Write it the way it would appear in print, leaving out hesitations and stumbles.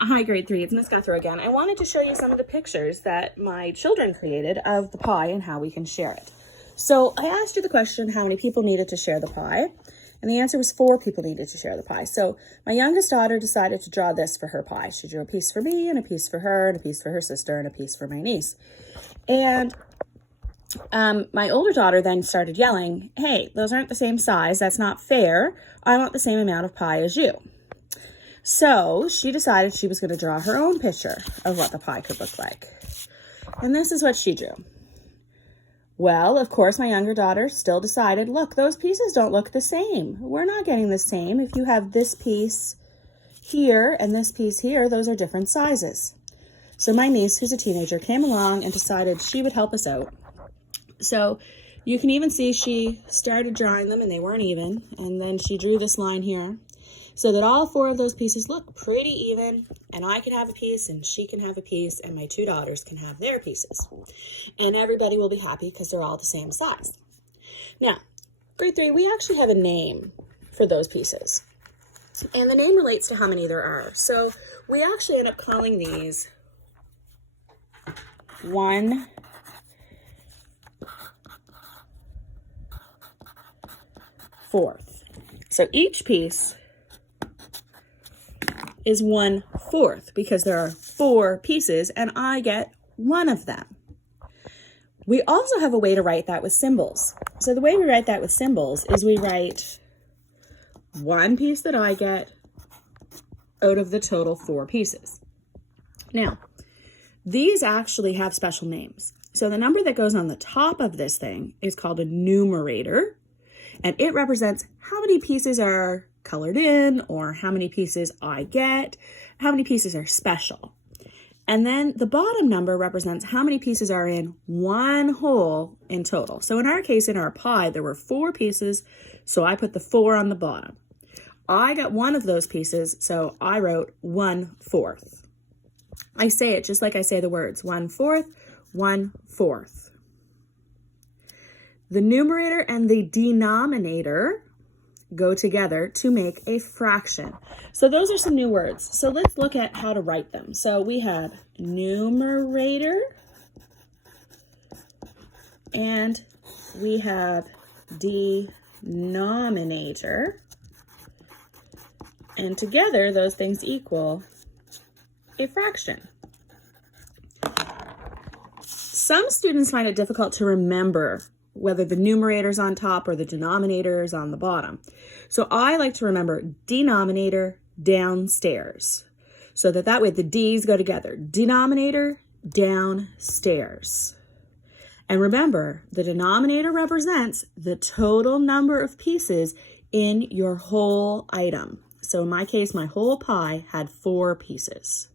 Hi, grade 3, it's Miss Guthrie again. I wanted to show you some of the pictures that my children created of the pie and how we can share it. So I asked you the question, how many people needed to share the pie? And the answer was 4 people needed to share the pie. So my youngest daughter decided to draw this for her pie. She drew a piece for me and a piece for her and a piece for her sister and a piece for my niece. And my older daughter then started yelling, "Hey, those aren't the same size. That's not fair. I want the same amount of pie as you." So she decided she was going to draw her own picture of what the pie could look like. And this is what she drew. Well, of course, my younger daughter still decided, look, those pieces don't look the same. We're not getting the same. If you have this piece here and this piece here, those are different sizes. So my niece, who's a teenager, came along and decided she would help us out. So you can even see she started drawing them and they weren't even. And then she drew this line here, so that all 4 of those pieces look pretty even, and I can have a piece and she can have a piece and my 2 daughters can have their pieces. And everybody will be happy because they're all the same size. Now, grade 3, we actually have a name for those pieces. And the name relates to how many there are. So we actually end up calling these 1/4. So each piece is 1/4 because there are 4 pieces and I get 1 of them. We also have a way to write that with symbols. So the way we write that with symbols is we write 1 piece that I get out of the total 4 pieces. Now, these actually have special names. So the number that goes on the top of this thing is called a numerator, and it represents how many pieces are colored in or how many pieces I get, how many pieces are special. And then the bottom number represents how many pieces are in one whole in total. So in our case, in our pie, there were 4 pieces, so I put the 4 on the bottom. I got 1 of those pieces, so I wrote 1/4. I say it just like I say the words, 1/4, 1/4. The numerator and the denominator go together to make a fraction. So those are some new words. So let's look at how to write them. So we have numerator and we have denominator. And together those things equal a fraction. Some students find it difficult to remember whether the numerator is on top or the denominator is on the bottom. So I like to remember denominator downstairs, so that way the D's go together. Denominator downstairs. And remember, the denominator represents the total number of pieces in your whole item. So in my case, my whole pie had 4 pieces.